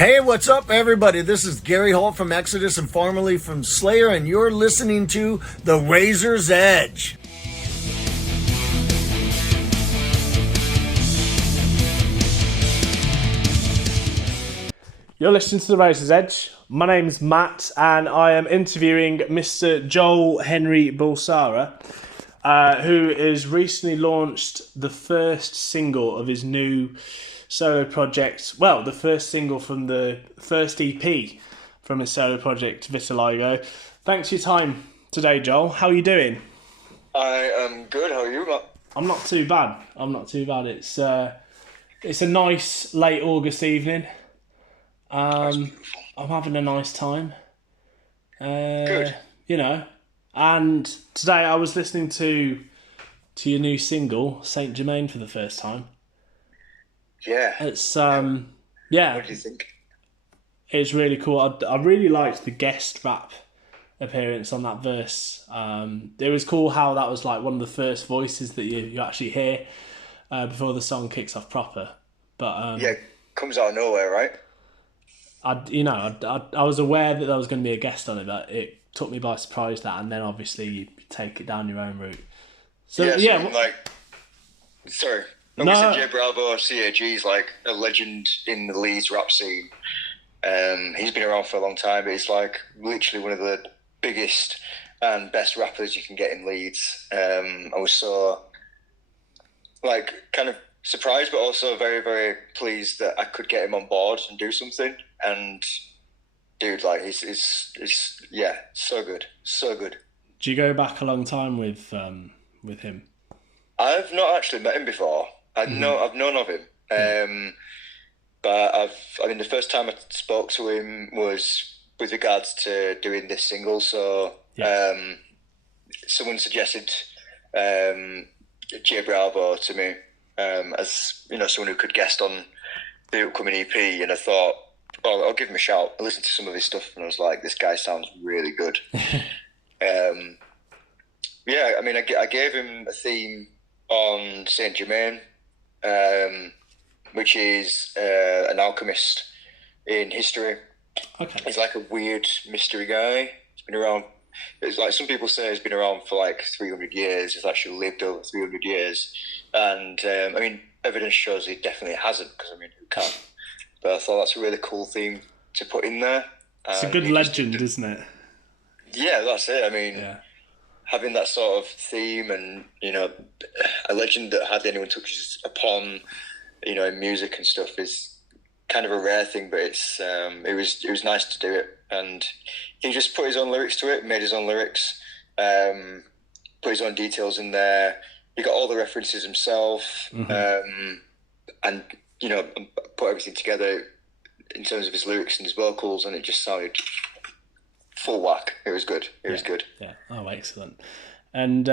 Hey, what's up, everybody? This is Gary Holt from Exodus and formerly from Slayer, and you're listening to The Razor's Edge. You're listening to The Razor's Edge. My name's Matt, and I am interviewing Mr. Joel Henry Bulsara, who has recently launched the first single of his new solo project. Well, the first single from the first EP from his solo project, Vitiligo. Thanks for your time today, Joel. How are you doing? I am good. How are you, Matt? I'm not too bad. It's a nice late August evening. I'm having a nice time. Good. You know, and today I was listening to your new single, Saint Germain, for the first time. Yeah. It's What do you think? It's really cool. I really liked the guest rap appearance on that verse. It was cool how that was like one of the first voices that you actually hear before the song kicks off proper. But Comes out of nowhere, right? I was aware that there was going to be a guest on it, but it took me by surprise and then obviously you take it down your own route. So sorry. No. Obviously, J Bravo CAG is like a legend in the Leeds rap scene. He's been around for a long time, but he's like literally one of the biggest and best rappers you can get in Leeds. I was so like kind of surprised, but also very, very pleased that I could get him on board and do something. And dude, like he's so good, so good. Do you go back a long time with him? I've not actually met him before. I've known of him. But the first time I spoke to him was with regards to doing this single. So someone suggested J Bravo to me as someone who could guest on the upcoming EP, and I thought, I'll give him a shout. I listened to some of his stuff, and I was like, this guy sounds really good. I gave him a theme on Saint Germain, which is an alchemist in history. Okay. He's like a weird mystery guy. He's been around. It's like some people say he's been around for like 300 years. He's actually lived over 300 years, and evidence shows he definitely hasn't. Because who can? But I thought that's a really cool theme to put in there. It's a good legend, isn't it? Yeah, that's it. Having that sort of theme and, a legend that hardly anyone touches upon, in music and stuff is kind of a rare thing, but it was nice to do it. And he just put his own lyrics to it, made his own lyrics, put his own details in there. He got all the references himself, and put everything together in terms of his lyrics and his vocals, and it just sounded full whack. It was good. It was good. Yeah. Oh, excellent. And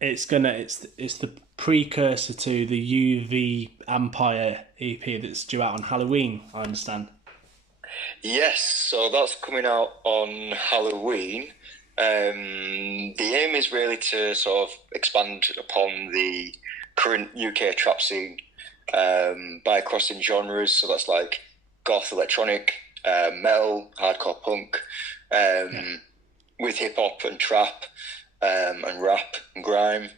it's the precursor to the UV Empire EP that's due out on Halloween, I understand. Yes, so that's coming out on Halloween. The aim is really to sort of expand upon the current UK trap scene by crossing genres. So that's like goth electronic, metal, hardcore punk, with hip hop and trap, and rap and grime.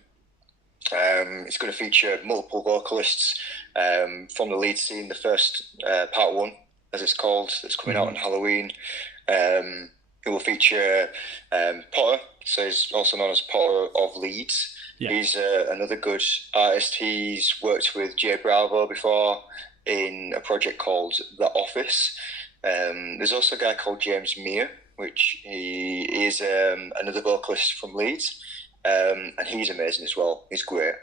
It's going to feature multiple vocalists from the lead scene, the first part one, as it's called, that's coming out on Halloween. It will feature Potter, so he's also known as Potter of Leeds. Yeah. He's another good artist. He's worked with J Bravo before in a project called The Office. There's also a guy called James Mear, which he is another vocalist from Leeds, and he's amazing as well. He's great.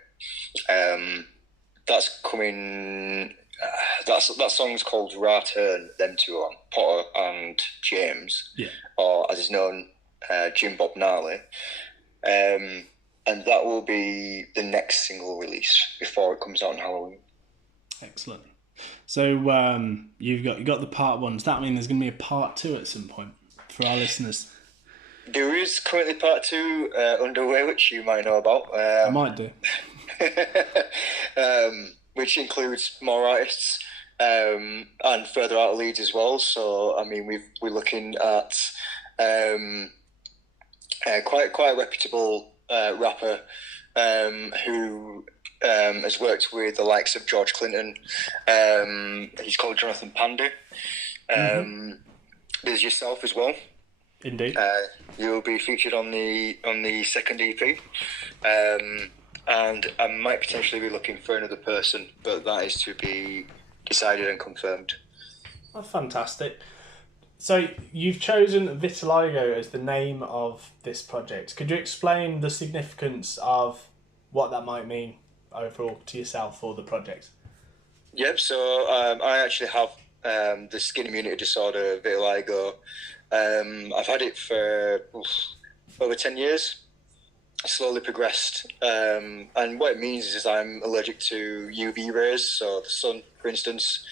That's coming. That song's called Return. Them two on Potter and James, or as is known, Jim Bob Gnarly, and that will be the next single release before it comes out on Halloween. Excellent. So you've got the part one. Does that mean there's going to be a part two at some point for our listeners? There is currently part two underway, which you might know about. I might do. Which includes more artists. and further out of Leeds as well. So I mean, we're looking at quite a reputable rapper who has worked with the likes of George Clinton. He's called Jonathan Pandy. There's yourself as well. Indeed. You'll be featured on the second EP, and I might potentially be looking for another person, but that is to be decided and confirmed. Oh, fantastic. So you've chosen Vitiligo as the name of this project. Could you explain the significance of what that might mean overall to yourself or the project? Yep. So I actually have the skin immunity disorder, vitiligo. I've had it for over 10 years. Slowly progressed, and what it means is I'm allergic to UV rays, so the sun, for instance.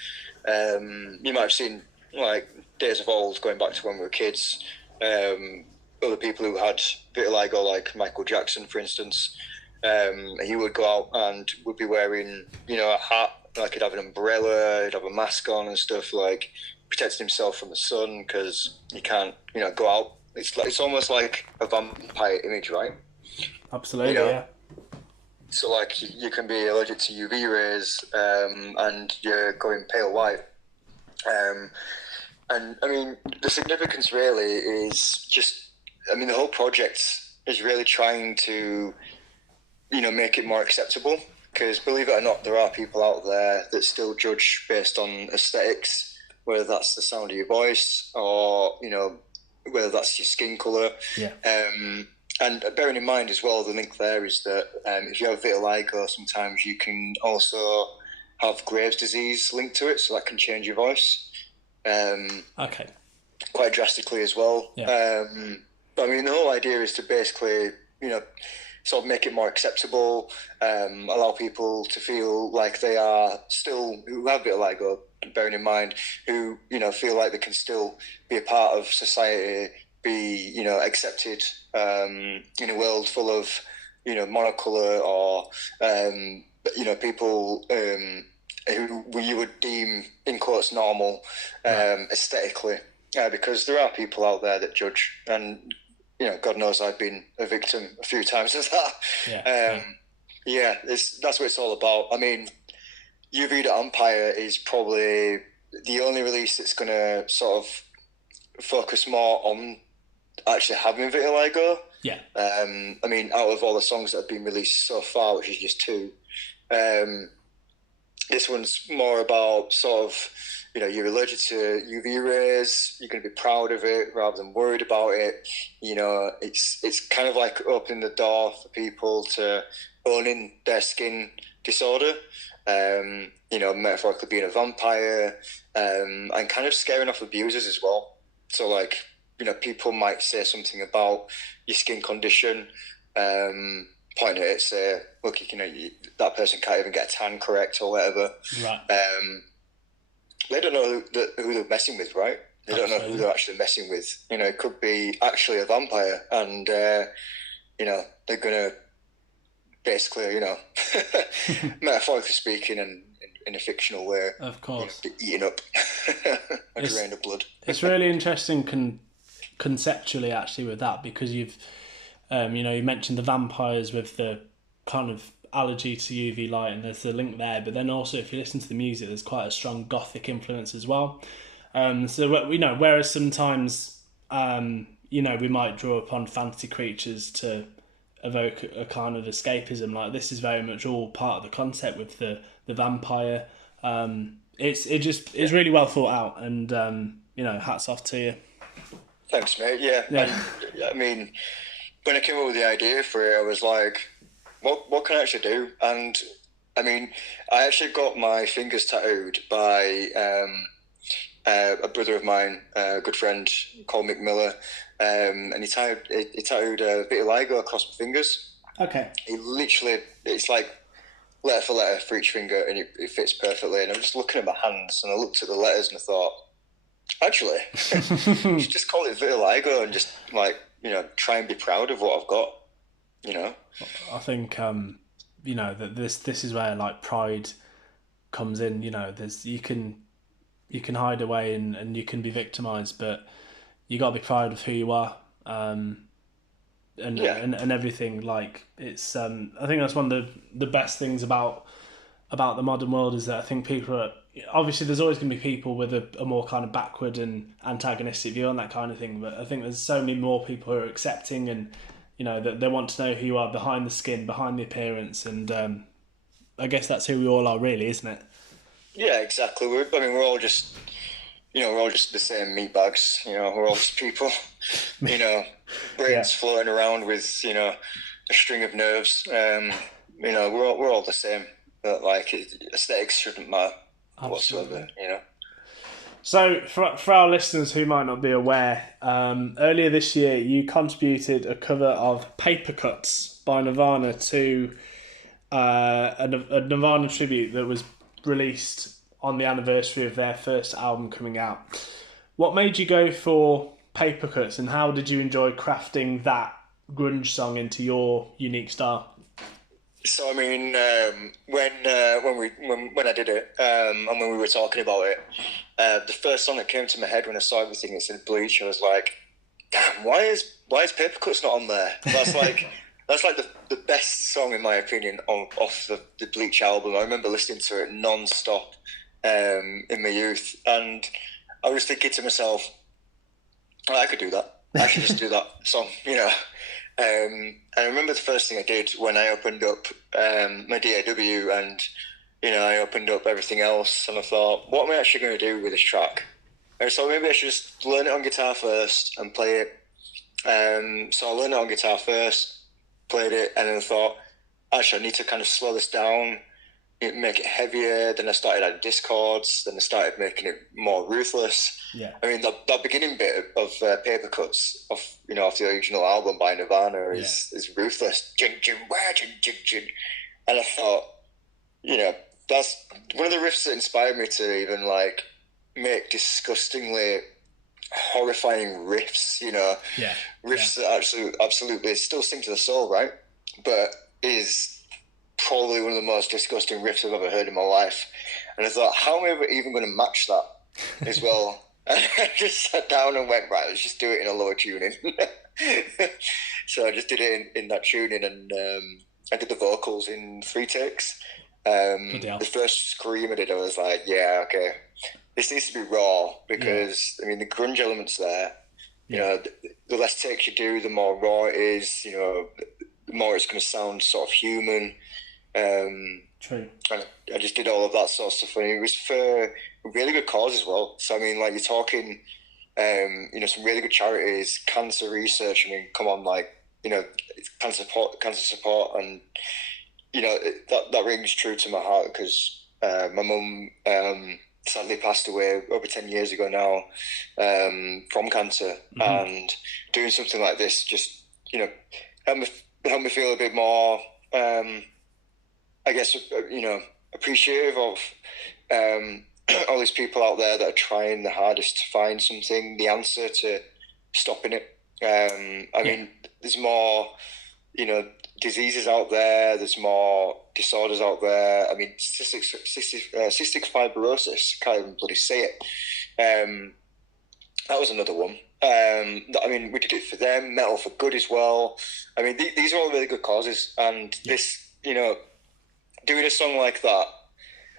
You might have seen like days of old, going back to when we were kids. Other people who had vitiligo, like Michael Jackson, for instance, he would go out and would be wearing, a hat, like he'd have an umbrella, he'd have a mask on and stuff, like protecting himself from the sun because he can't, go out. It's almost like a vampire image, right? Absolutely, yeah. So, like, you can be allergic to UV rays, and you're going pale white. And I mean, the significance really is just, the whole project is really trying to, make it more acceptable. Because believe it or not, there are people out there that still judge based on aesthetics, whether that's the sound of your voice or, whether that's your skin colour. Yeah. And bearing in mind as well, the link there is that if you have vitiligo, sometimes you can also have Graves' disease linked to it, so that can change your voice. Okay. Quite drastically as well. Yeah. But the whole idea is to basically, sort of make it more acceptable, allow people to feel like they are still, who have vitiligo, bearing in mind, who, feel like they can still be a part of society, be, accepted in a world full of, monocolour or, people who you would deem, in quotes, normal aesthetically. Because there are people out there that judge, and, God knows I've been a victim a few times of that. That's what it's all about. UV the Empire is probably the only release that's going to sort of focus more on actually having vitiligo. Yeah. Out of all the songs that have been released so far, which is just 2, this one's more about sort of, you're allergic to UV rays, you're going to be proud of it rather than worried about it. It's kind of like opening the door for people to owning their skin disorder, metaphorically being a vampire, and kind of scaring off abusers as well. So, like, people might say something about your skin condition, point at it, say, look, that person can't even get a tan correct or whatever. Right. They don't know who they're messing with, right? They don't know who they're actually messing with. It could be actually a vampire, and they're gonna basically, metaphorically speaking, and in a fictional way, of course, be eaten up, a drain of blood. It's really interesting conceptually, actually, with that, because you've, you mentioned the vampires with the kind of allergy to UV light, and there's the link there. But then also, if you listen to the music, there's quite a strong gothic influence as well. Whereas sometimes, we might draw upon fantasy creatures to evoke a kind of escapism. Like, this is very much all part of the concept with the vampire. It's really well thought out, and hats off to you. Thanks, mate. Yeah. And, when I came up with the idea for it, I was like, what can I actually do? And I actually got my fingers tattooed by a brother of mine, a good friend called Mick Miller, and he tattooed vitiligo across my fingers. Okay. He literally, it's like letter for letter for each finger, and it fits perfectly. And I'm just looking at my hands, and I looked at the letters, and I thought, actually, you should just call it vitiligo and just try and be proud of what I've got. I think that this is where, like, pride comes in. You know, there's you can hide away and you can be victimized, but you got to be proud of who you are. And everything. Like, it's I think that's one of the best things about the modern world, is that I think people are, obviously there's always going to be people with a more kind of backward and antagonistic view on that kind of thing, but I think there's so many more people who are accepting, and you know, that they want to know who you are behind the skin, behind the appearance, and I guess that's who we all are, really, isn't it? Yeah, exactly. We're all just, we're all just the same meat bags. We're all just people. Brains floating around with a string of nerves. We're all the same. But like, aesthetics shouldn't matter whatsoever. So, for our listeners who might not be aware, earlier this year you contributed a cover of Paper Cuts by Nirvana to a Nirvana tribute that was released on the anniversary of their first album coming out. What made you go for Paper Cuts, and how did you enjoy crafting that grunge song into your unique style? So I mean, when I did it, and when we were talking about it, the first song that came to my head when I saw everything, it said Bleach. I was like, damn, why is Paper Cuts not on there? That's like the best song in my opinion off the Bleach album. I remember listening to it non-stop in my youth, and I was thinking to myself, I could do that. I should just do that song, And I remember the first thing I did when I opened up my DAW, and I opened up everything else, and I thought, what am I actually going to do with this track? And so maybe I should just learn it on guitar first and play it. So I learned it on guitar first, played it, and then I thought, actually, I need to kind of slow this down, make it heavier. Then I started adding discords. Then I started making it more ruthless. Yeah. I mean, that beginning bit of Paper Cuts off the original album by Nirvana is ruthless. Jing, jing, wah, jing, jing, jing. And I thought, that's one of the riffs that inspired me to even like make disgustingly horrifying riffs. Riffs that absolutely still sing to the soul, right? But is probably one of the most disgusting riffs I've ever heard in my life. And I thought, how am I ever even going to match that as well? And I just sat down and went, right, let's just do it in a lower tuning. So I just did it in that tuning, and I did the vocals in 3 takes. The first scream I did, I was like, yeah, okay, this needs to be raw, because I mean, the grunge element's there. The less takes you do, the more raw it is. The more it's going to sound sort of human. True. And I just did all of that sort of stuff, and it was for a really good cause as well. So I mean, like, you're talking, some really good charities, cancer research. I mean, come on, like, it's cancer support, and that rings true to my heart, because my mum sadly passed away over 10 years ago now from cancer, and doing something like this just help me feel a bit more, I guess, appreciative of all these people out there that are trying the hardest to find the answer to stopping it. I mean, there's more, diseases out there. There's more disorders out there. I mean, cystic fibrosis. Can't even bloody say it. That was another one. I mean, we did it for them. Metal for Good as well. I mean, these are all really good causes, and this, doing a song like that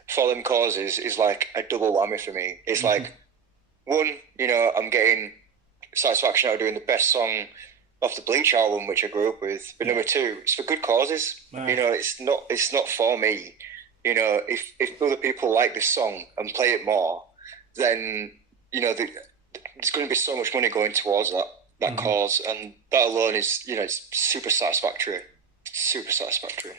for them causes is like a double whammy for me. It's like, one, I'm getting satisfaction out of doing the best song off the Bleach album, which I grew up with. But number two, it's for good causes. Wow. It's not for me. If other people like this song and play it more, then there's going to be so much money going towards that cause, and that alone is it's super satisfactory. Super satisfactory.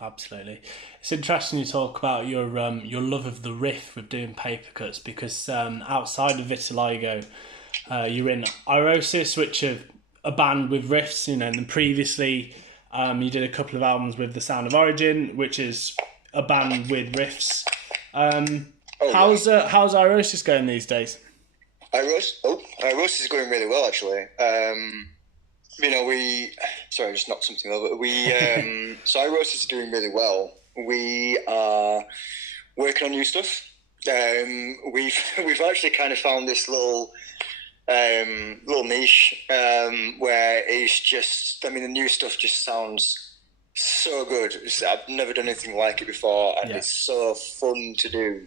Absolutely. It's interesting you talk about your love of the riff with doing Paper Cuts, because outside of Vitiligo, you're in Irosis, which are a band with riffs, and then previously you did a couple of albums with The Sound of Origin, which is a band with riffs. How's Irosis going these days? Irosis is going really well, actually. Sorry, I just knocked something over. So Irosis is doing really well. working on new stuff. We've actually kind of found this little niche where it's just, I mean, the new stuff just sounds so good. I've never done anything like it before, and it's so fun to do.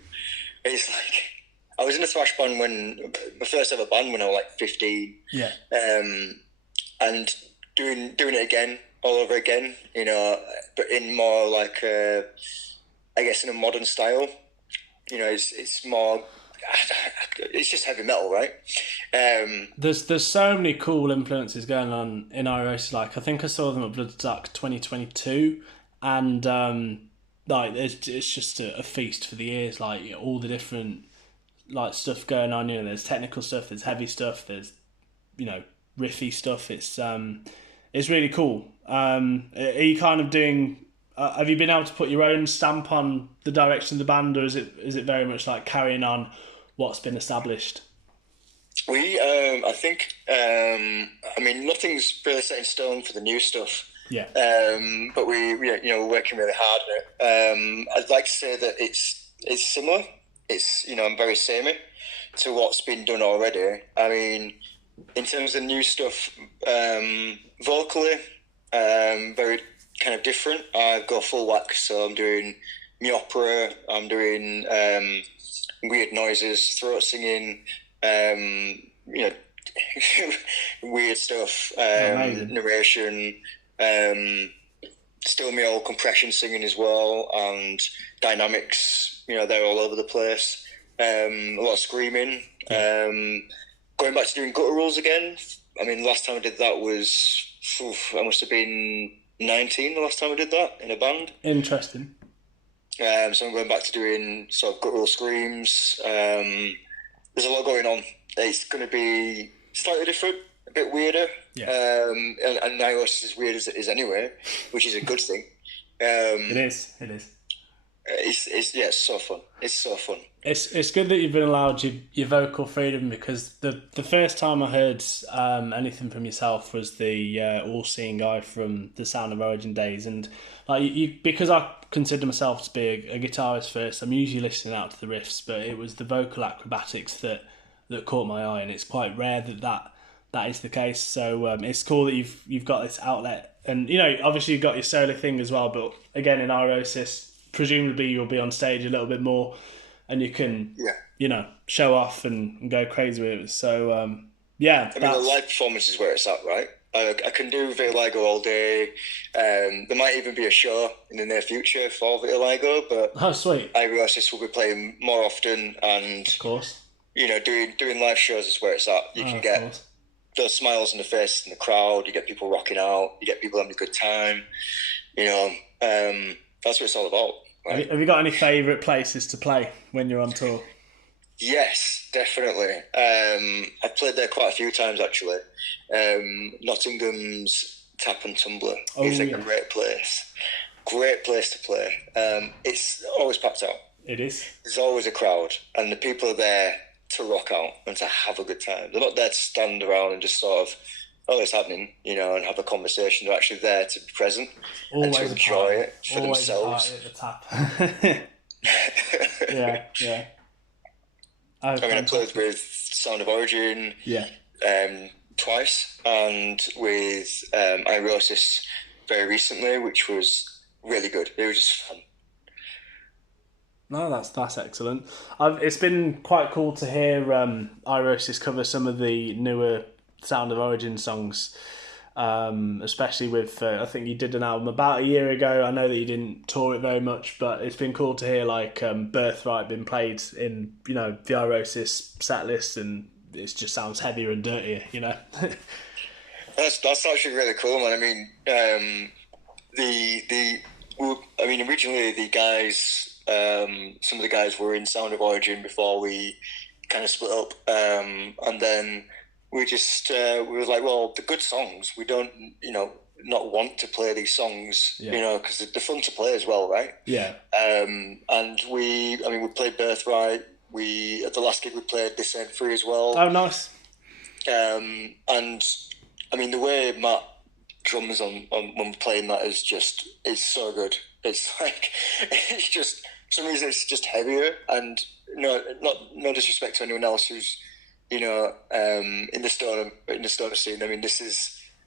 It's like, I was in a thrash band my first ever band when I was like 15. Yeah. And doing it again, all over again, but in more like, I guess in a modern style. It's more, it's just heavy metal, right? There's so many cool influences going on in Iris. Like, I think I saw them at Bloodsuck 2022, and like it's just a feast for the ears. Like, all the different like stuff going on. There's technical stuff, there's heavy stuff, there's riffy stuff. It's really cool. Are you kind of doing? Have you been able to put your own stamp on the direction of the band, or is it very much like carrying on what's been established? I think, I mean, nothing's really set in stone for the new stuff. Yeah. But we're working really hard on it. I'd like to say that it's similar. It's, I'm very samey to what's been done already. I mean, in terms of new stuff, vocally, very kind of different. I go full whack, so I'm doing me opera, I'm doing weird noises, throat singing, weird stuff, narration, still me old compression singing as well, and dynamics, they're all over the place. A lot of screaming. Going back to doing gutturals again. I mean, last time I did that was, I must have been 19 the last time I did that in a band. Interesting. So I'm going back to doing sort of guttural screams. There's a lot going on. It's going to be slightly different, a bit weirder. Yeah. And now it's as weird as it is anyway, which is a good thing. It is. It's so fun. It's so fun. It's good that you've been allowed your vocal freedom, because the first time I heard anything from yourself was the all-seeing guy from the Sound of Origin days, and like because I consider myself to be a guitarist first, I'm usually listening out to the riffs, but it was the vocal acrobatics that caught my eye, and it's quite rare that is the case. So it's cool that you've got this outlet, and obviously you've got your solo thing as well, but again in Irosis, presumably you'll be on stage a little bit more, and you can, show off and go crazy with it. So, I mean, the live performance is where it's at, right? I can do Vitiligo all day. There might even be a show in the near future for Vitiligo, but oh, sweet. Irosis will be playing more often, and of course, doing live shows is where it's at. You can get those smiles on the face in the crowd. You get people rocking out. You get people having a good time. That's what it's all about. Right? Have you got any favourite places to play when you're on tour? Yes, definitely. I've played there quite a few times, actually. Nottingham's Tap and Tumbler is a great place. Great place to play. It's always packed out. It is. There's always a crowd, and the people are there to rock out and to have a good time. They're not there to stand around and just sort of, oh, it's happening, and have a conversation. They're actually there to be present and to enjoy it for themselves. At the tap. Yeah. I played with Sound of Origin twice, and with Irosis very recently, which was really good. It was just fun. No, that's excellent. It's been quite cool to hear Irosis cover some of the newer Sound of Origin songs, especially with I think you did an album about a year ago. I know that you didn't tour it very much, but it's been cool to hear like Birthright being played in the Irosis set list, and it just sounds heavier and dirtier. That's actually really cool, man. I mean, originally the guys, some of the guys were in Sound of Origin before we kind of split up, and then we were like, well, the good songs, we don't, not want to play these songs, because they're fun to play as well, right? Yeah. And we played Birthright. At the last gig we played Descent Free as well. Oh, nice. And I mean, the way Matt drums on when we're playing that is so good. It's like, it's just some reason it's just heavier. And no disrespect to anyone else who's in the stoner scene. I mean,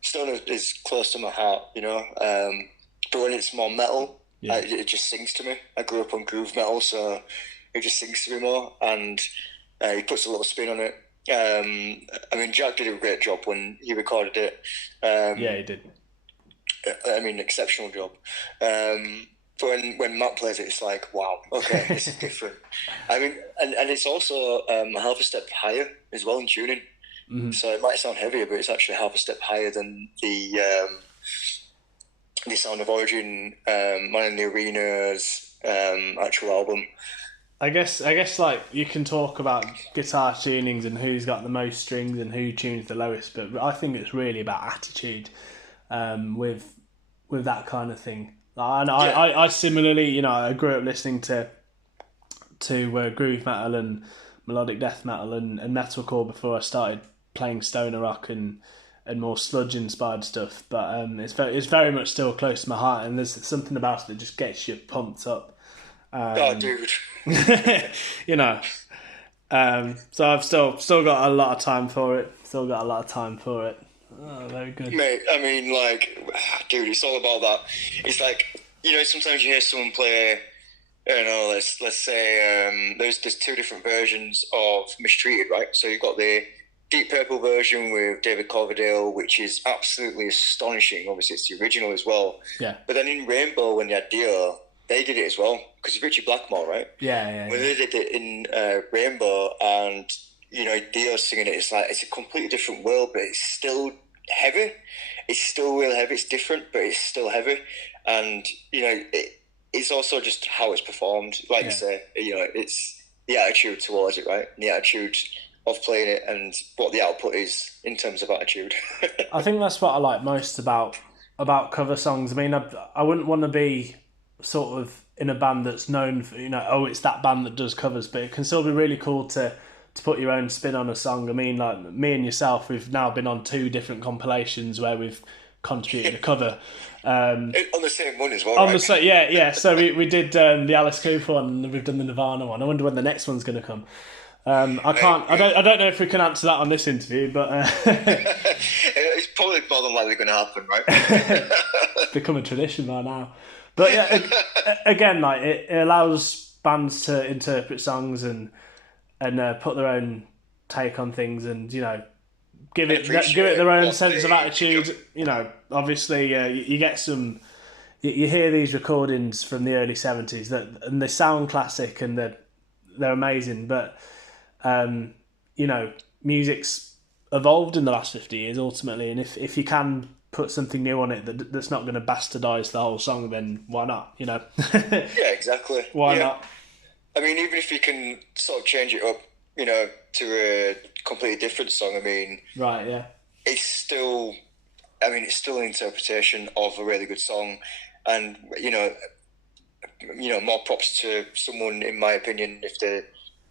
stoner is close to my heart, but when it's more metal, it just sings to me. I grew up on groove metal, so it just sings to me more, and he puts a little spin on it. I mean, Jack did a great job when he recorded it. Yeah, he did. I mean, exceptional job. But when Matt plays it, it's like, wow, okay, this is different. I mean, and it's also half a step higher as well in tuning. Mm-hmm. So it might sound heavier, but it's actually half a step higher than the Sound of Origin, Man in the Arena's actual album. I guess like you can talk about guitar tunings and who's got the most strings and who tunes the lowest, but I think it's really about attitude with that kind of thing. And I similarly, I grew up listening to groove metal and melodic death metal and metalcore before I started playing stoner rock and more sludge inspired stuff. But it's very much still close to my heart, and there's something about it that just gets you pumped up. Oh, dude. So I've still got a lot of time for it. Oh, very good. Mate, I mean, like, dude, it's all about that. It's like, sometimes you hear someone play, let's say there's two different versions of Mistreated, right? So you've got the Deep Purple version with David Coverdale, which is absolutely astonishing. Obviously, it's the original as well. Yeah. But then in Rainbow, when they had Dio, they did it as well, because it's Richie Blackmore, right? Yeah. When they did it in Rainbow, and Dio's singing it, it's like it's a completely different world, but it's still heavy. It's still real heavy. It's different, but it's still heavy. And it's also just how it's performed. Like you say, it's the attitude towards it, right? And the attitude of playing it, and what the output is in terms of attitude. I think that's what I like most about cover songs. I mean, I wouldn't want to be sort of in a band that's known for, it's that band that does covers, but it can still be really cool to put your own spin on a song. I mean, like me and yourself, we've now been on 2 different compilations where we've contributed a cover. On the same one as well, on right? Yeah. So we did the Alice Cooper one, and we've done the Nirvana one. I wonder when the next one's going to come. I don't know if we can answer that on this interview, but it's probably more than likely going to happen, right? It's become a tradition by now. But yeah, again, like it allows bands to interpret songs and put their own take on things, and give it their own sense of attitude. Obviously, you get some. You hear these recordings from the early 70s and they sound classic and they're amazing, but music's evolved in the last 50 years ultimately, and if you can put something new on it that's not going to bastardize the whole song, then why not? Yeah, exactly. Why not? I mean, even if you can sort of change it up, to a completely different song. I mean, right? Yeah, it's still an interpretation of a really good song, and more props to someone, in my opinion, if they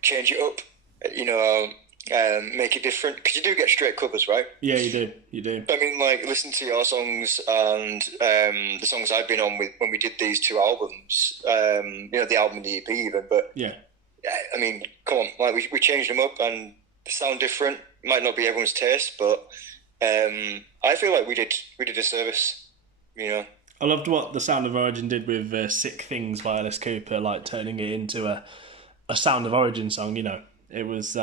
change it up, make it different, because you do get straight covers, right? Yeah, you do. I mean, like, listen to your songs and the songs I've been on with when we did these 2 albums, the album and the EP even, but yeah, I mean, come on, like we changed them up and they sound different. Might not be everyone's taste, but I feel like we did a service, I loved what the Sound of Origin did with Sick Things by Alice Cooper, like turning it into a Sound of Origin song, It was...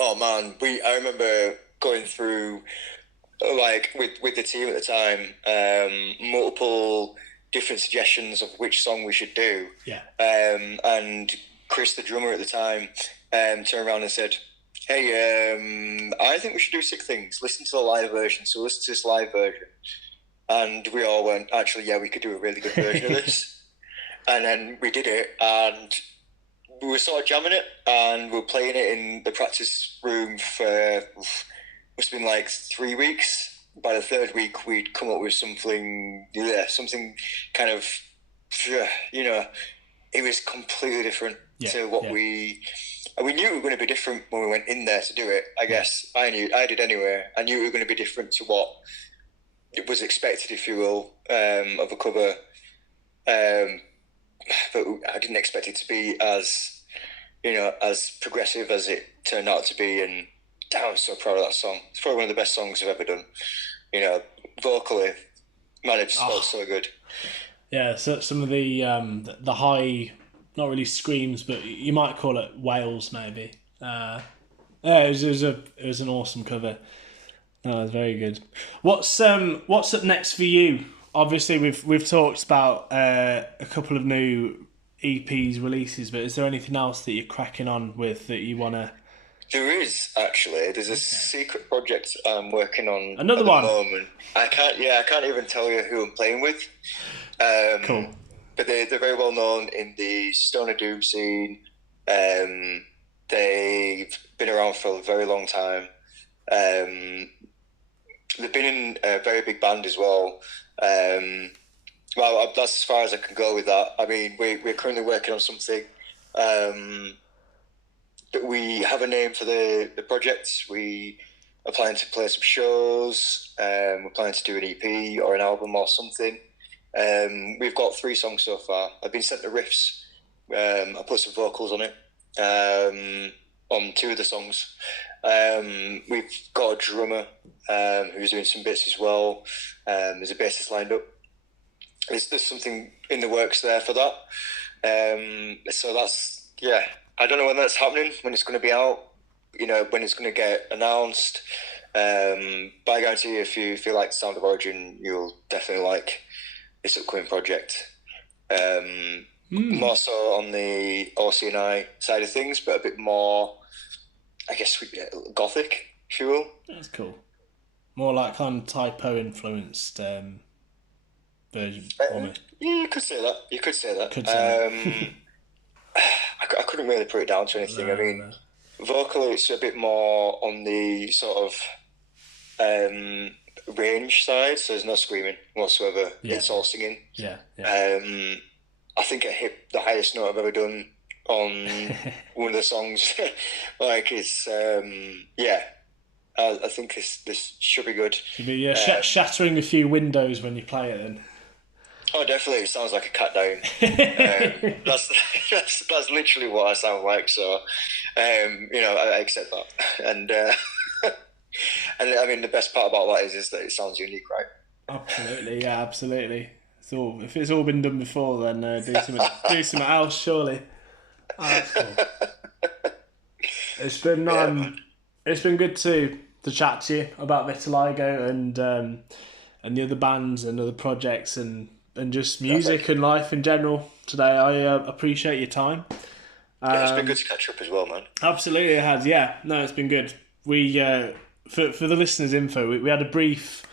Oh man, I remember going through, like, with the team at the time, multiple different suggestions of which song we should do. Yeah. And Chris, the drummer at the time, turned around and said, hey, I think we should do Sick Things. Listen to the live version. So listen to this live version. And we all went, actually, yeah, we could do a really good version of this. And then we did it, and we were sort of jamming it, and we were playing it in the practice room for, must have been like 3 weeks. By the 3rd week, we'd come up with something kind of, it was completely different to what we knew we were going to be different when we went in there to do it. I guess I did anyway. I knew we were going to be different to what it was expected, if you will, of a cover. but I didn't expect it to be as, as progressive as it turned out to be. And damn, I'm so proud of that song. It's probably one of the best songs I've ever done. Vocally, man, it just felt so good. Yeah, so some of the high, not really screams, but you might call it wails, maybe. It was an awesome cover. It was very good. What's up next for you? Obviously, we've talked about a couple of new EPs releases, but is there anything else that you're cracking on with that you want to? There is, actually. There's a secret project I'm working on Another at the one. moment. I can't even tell you who I'm playing with. Cool. But they're very well known in the Stoner Doom scene. They've been around for a very long time. They've been in a very big band as well. Well, that's as far as I can go with that. I mean, we're currently working on something. We have a name for the project. We are planning to play some shows. We're planning to do an EP or an album or something. We've got 3 songs so far. I've been sent the riffs. I put some vocals on it, on 2 of the songs. We've got a drummer who's doing some bits as well. There's a bassist lined up. There's something in the works there for that. So that's, yeah. I don't know when that's happening, when it's going to be out, when it's going to get announced. But I guarantee you, if you like the sound of Origin, you'll definitely like this upcoming project. More so on the OC&I side of things, but a bit more, I guess, gothic, if you will. That's cool. More like kind of typo influenced version, almost. Yeah, you could say that. Could say that. I couldn't really put it down to anything. No. Vocally, it's a bit more on the sort of range side, so there's no screaming whatsoever. Yeah. It's all singing. Yeah. I think I hit the highest note I've ever done on one of the songs. It's I think this should be good. Should be shattering a few windows when you play it then. Oh, definitely. It sounds like a cat dying. That's literally what I sound like. So, I accept that. And I mean, the best part about that is that it sounds unique, right? Absolutely, yeah, absolutely. If it's all been done before, then do something else, surely. Oh, that's cool. It's been good to chat to you about Vitiligo and the other bands and other projects and just music and life in general today. I appreciate your time. It's been good to catch up as well, man. Absolutely, it has. Yeah, no, it's been good. We for the listeners' info, we had a brief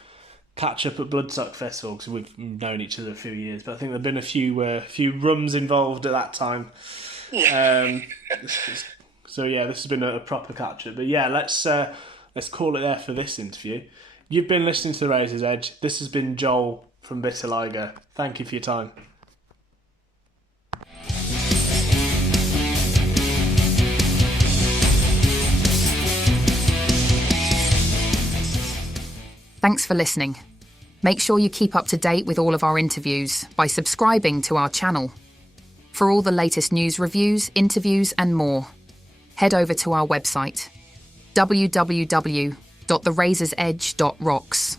catch up at Bloodsuck Festival because we've known each other a few years, but I think there've been a few rums involved at that time. So yeah, this has been a proper catch up. But yeah, let's call it there for this interview. You've been listening to The Razor's Edge. This has been Joel from Vitiligo. Thank you for your time. Thanks for listening. Make sure you keep up to date with all of our interviews by subscribing to our channel. For all the latest news reviews, interviews and more, head over to our website, www.therazorsedge.rocks.